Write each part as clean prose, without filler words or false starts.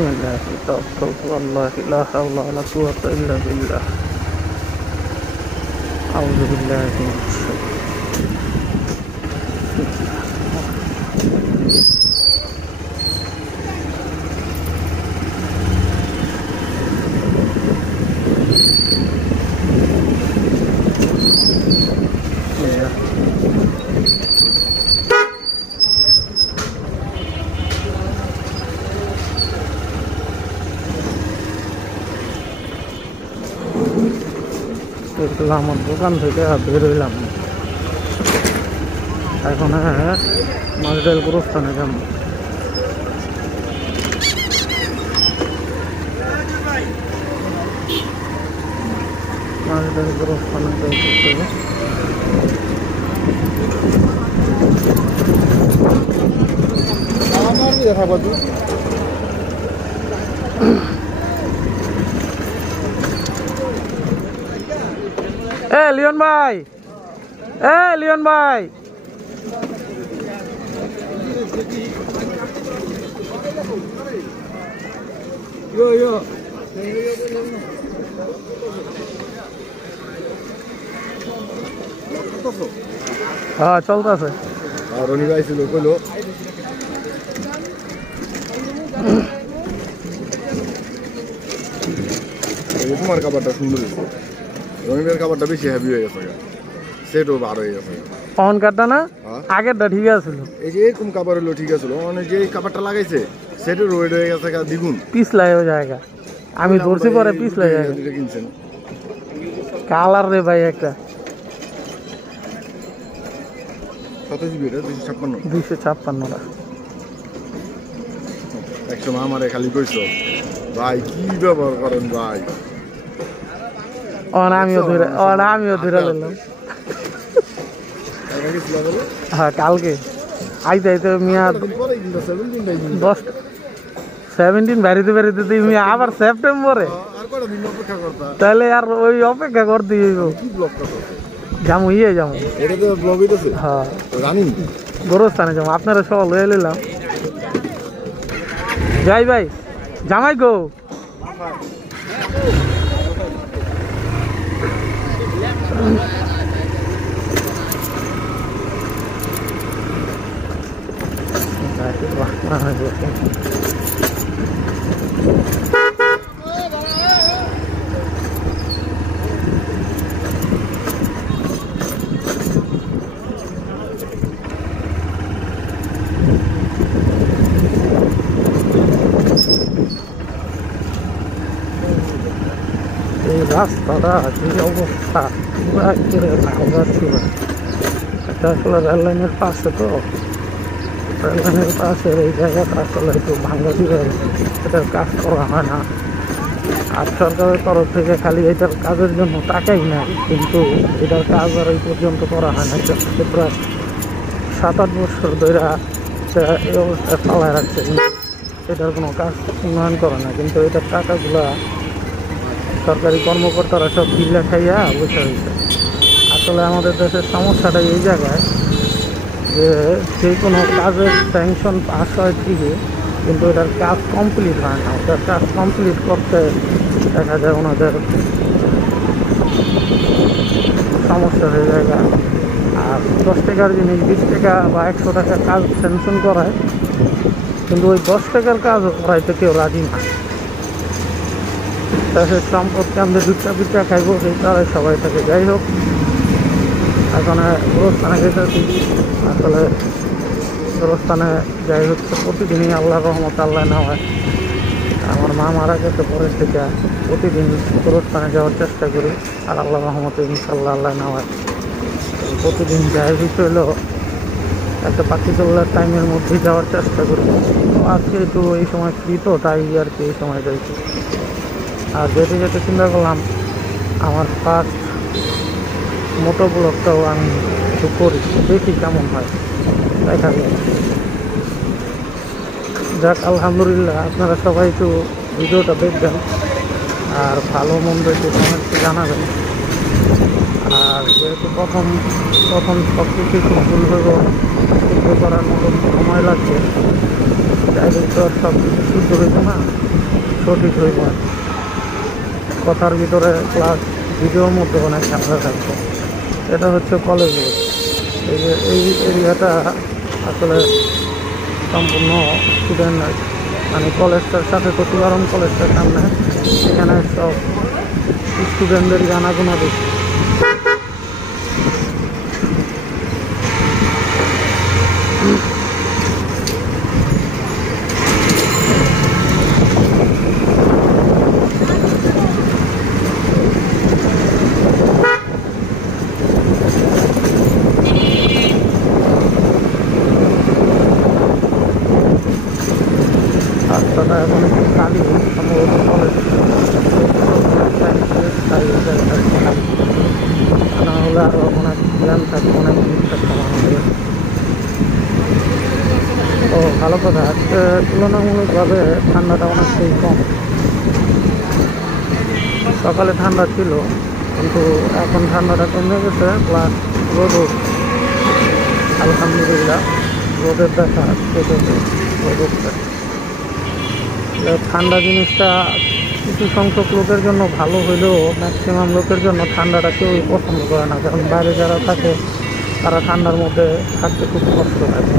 বিসমিল্লাহি তাওয়াক্কালতু আলাল্লাহি লা হাওলা ওয়ালা কুওয়াতা ইল্লা বিল্লাহ। আউযু বিল্লাহি মিনাশ আমার দোকান থেকে বের হইলাম, এখন মাঝডাল গোরস্থানে যাব। মাঝডাল গোরস্থানে দেখা পাবো। লিওন ভাই, লিওন ভাই, হ্যাঁ চলতেছে। রনি ভাই ছিল কইলো তোমার খাবারটা সুন্দর হয়েছে, রনিবের খাবারটা বেশি হেভি হয়ে গেছে, সেটও বার হয়ে গেছে। অনকারটা না আগেরটা ঠিক আছে, এই যে এরকম কাপড় হলো ঠিক আছে, মানে যে কাপড়টা লাগাইছে সেটা রোড হয়ে গেছে দ্বিগুণ পিছলাই জায়গা। আমি ধরছি পরে পিছলাই জায়গা কিনছেন কালার রে ভাই একটা 256 একসময় আমারে খালি কইছো ভাই কি ব্যবহার করেন ভাই, আমিও ধরে নিলাম। হ্যাঁ কালকে আইতে আইতে মিয়া 17 বাড়িতে তুই মিয়া আবার সেপ্টেম্বরে, তাহলে আর ওই অপেক্ষা করতে যাবো যাবো। হ্যাঁ গোরস্থানে যাবো, আপনারা সব লয়ে নিলাম। যাই ভাই জামাই গো, এই রাস্তাটা যে অবস্থা পুরা ভাঙা ছিল। এটা আসলে রেললাইনের পাশে, তো রেললাইনের পাশের এই জায়গাটা আসলে একটু ভাঙা ছিল, এটার কাজ করা হয় না। আর সরকারের তরফ থেকে খালি এটার কাজের জন্য টাকাই না, কিন্তু এটার কাজ আর এই পর্যন্ত করা হয় না। এটা প্রায় 7-8 বছর ধরে এই অবস্থায় চালায় রাখছে, এটার কোনো কাজ উন্নয়ন করে না। কিন্তু এটার টাকাগুলা সরকারি কর্মকর্তারা সব বিল্লা খাইয়া বসে হয়েছে। আসলে আমাদের দেশের সমস্যাটা এই জায়গায় যে যে কোনো কাজের স্যাংশন পাস হয় ঠিকই, কিন্তু এটার কাজ কমপ্লিট হয় না। ওটার কাজ কমপ্লিট করতে দেখা যায় ওনাদের সমস্যা হয়ে যায়। আর 10 টাকার জিনিস 20 টাকা বা 100 টাকা কাজ স্যাংশন করায়, কিন্তু ওই 10 টাকার কাজ করাইতে কেউ রাজি না। দেশের সম্পদকে আমরা দুটা খাইবো, সেই তারাই সবাই থাকে। যাই হোক, এখন গোরস্থানে গেছি। আসলে গোরস্থানে যাই হচ্ছে প্রতিদিনই আল্লাহর রহমত আল্লাহ না হয়। আমার মা মারা গেছে পরের থেকে প্রতিদিন গোরস্থানে যাওয়ার চেষ্টা করি, আর আল্লাহর রহমতে ইনশাল্লাহ আল্লাহ না হয়। প্রতিদিন যাই হচ্ছে হলো একটা পার্টিকুলার টাইমের মধ্যেই যাওয়ার চেষ্টা করি। আজকে একটু এই সময় ফ্রি, তো তাই আর কি এই সময় যাইছি। আর যেতে যেতে চিন্তা করলাম আমার ফার্স্ট মোটো ব্লগটাও আমি একটু করি, দেখি কেমন হয়, দেখা যায়। যাক আলহামদুলিল্লাহ, আপনারা সবাই একটু ভিডিওটা দেখবেন আর ভালো মন্দ একটু কমেন্টে জানাবেন। আর যেহেতু প্রথম প্রথম সব কিছু খুব ভুল হলেও শুদ্ধ করার মতো সময় লাগছে, চাইলে তো আর সব কিছু শুদ্ধ হইত না, সঠিক হইব না। কথার ভিতরে প্লাস ভিডিওর মধ্যে অনেক ঝামেলা থাকছে। এটা হচ্ছে কলেজ রোড। এই যে এই এরিয়াটা আসলে সম্পূর্ণ স্টুডেন্ট, মানে কলেজটার সাথে প্রতিবারণ কলেজটার সামনে, এখানে সব স্টুডেন্টদের জানাগোনা বেশি। রাস্তাটা এখন একটু খালি, সম্ভবত কলেজ না হলে আরও অনেক জ্ঞান থাকবে, অনেক জিনিস থাকবে আমাদের। ও ভালো কথা, আজকে তুলনামূলকভাবে ঠান্ডাটা অনেকটাই কম। সকালে ঠান্ডা ছিল, কিন্তু এখন ঠান্ডাটা কমে গেছে, প্লাস রোদও আলহামদুলিল্লাহ রোদের দেখা পেতেছে। রোদ উঠছে, ঠান্ডা জিনিসটা কিছু সংখ্যক লোকের জন্য ভালো হইলেও ম্যাক্সিমাম লোকের জন্য ঠান্ডাটা কেউই পছন্দ করে না, কারণ বাইরে যারা থাকে তারা ঠান্ডার মধ্যে থাকতে খুব কষ্ট থাকে।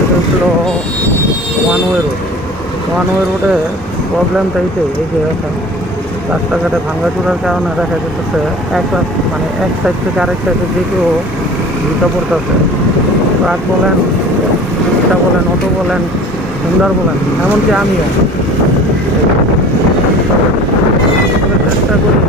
এটা হচ্ছিল one way road. One way রোডে প্রবলেমটা এইটাই, এই যে এখন রাস্তাঘাটে ভাঙ্গাচুরার কারণে দেখা যেতেছে মানে এক সাইড থেকে আরেক সাইডে যে কেউ ঢুকে পড়তেছে। ট্রাক বলেন, রিক্সা বলেন, অটো বলেন, হুন্ডার বলেন, এমনকি আমিও চেষ্টা করি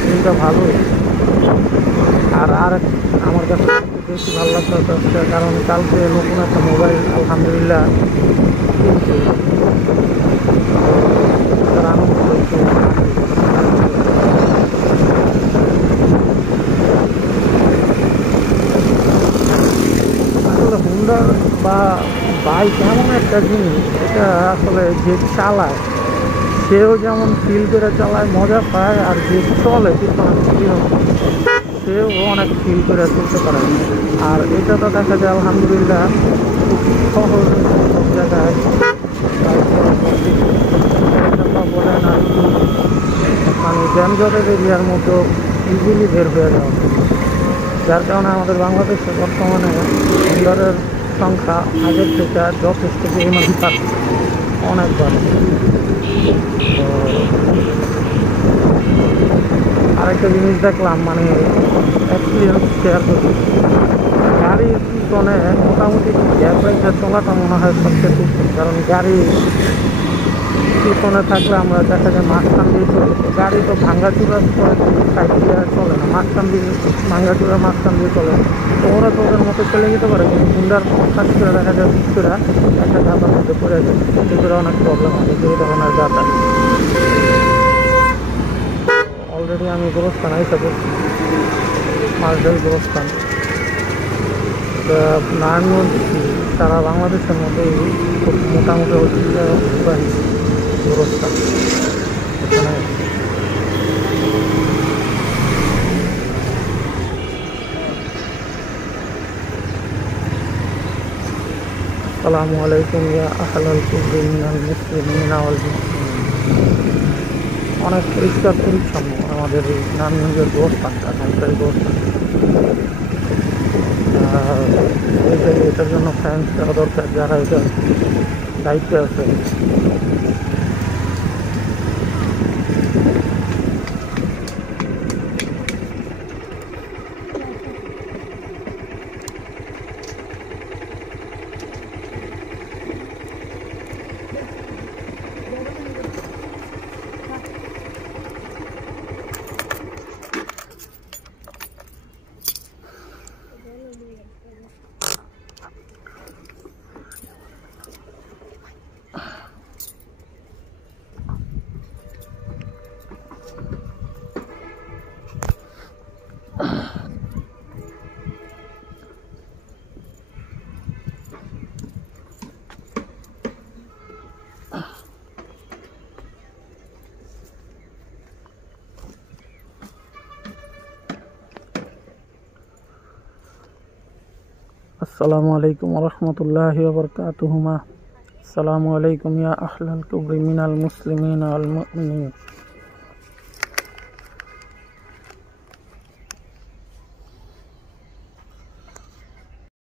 জিনিসটা ভালোই। আর আমার কাছে বেশি ভালো লাগতে হচ্ছে, কারণ কালকে নতুন একটা মোবাইল আলহামদুলিল্লাহ কিনছি, তার আনন্দ হচ্ছে। আসলে হুন্ডা বা বাইক এমন একটা জিনিস, এটা আসলে যে চালায় সেও যেমন ফিল করে চালায়, মজা পায়, আর যে চলে সেও অনেক ফিল করে চলতে পারে। আর এটা তো দেখা যায় আলহামদুলিল্লাহ খুব সহজ সব জায়গায় বলেন, আর মানে যানজটের এরিয়ার মতো ইজিলি বের হয়ে যাওয়া, যার কারণে আমাদের বাংলাদেশে বর্তমানে হুন্ডারের সংখ্যা আগের থেকে যথেষ্ট পরিমাণ বাড়ছে, অনেক বাড়ছে। তো আরেকটা জিনিস দেখলাম, মানে এক্সপিরিয়েন্স শেয়ার করছি, গাড়ির পিছনে মোটামুটি গ্যাপ রেখে চলাটা মনে হয় সবচেয়ে ঠিক, কারণ গাড়ি পিছনে থাকলে আমরা দেখা যায় মাঝখান দিয়ে চলে, গাড়ি তো ভাঙ্গাচুরা সাইড দিয়ে চলে না, মাঝখান দিয়ে ভাঙ্গাচুরা মাঝখান দিয়ে চলে, তো ওরা তো ওদের মতো চলে যেতে পারে। কিন্তু হুন্ডার কাজ করে দেখা যায় পিছুরা একটা গাতার মধ্যে পড়ে যায়, এতে করে অনেক প্রবলেম হয় যে এই ধরনের গাতা। অলরেডি আমি গোরস্থান আইসা করছি, মাঝদারি গোরস্থান। নারায়ণগঞ্জ সারা বাংলাদেশের মধ্যেই খুব মোটামুটি ঐতিহ্যবাহী গোরস্থান। এখানে আসসালামু আলাইকুম ইয়া আহলাল কুবরি মিনাল মুসলিমিনা ওয়াল মুসলিমিন। অনেক পরিষ্কার পরিচ্ছন্ন আমাদের এই নারায়ণগঞ্জের গোরস্থানটা, নাইসারি গোরস্থান। এটার জন্য ফ্যান্স দেওয়া দরকার, যারা এটা দায়িত্বে আছে। আসসালামু আলাইকুম ওয়া রাহমাতুল্লাহি ওয়া বারাকাতুহু। আসসালামু আলাইকুম ইয়া আহলাল কুবরি মিনাল মুসলিমিন ওয়াল মুমিনিন।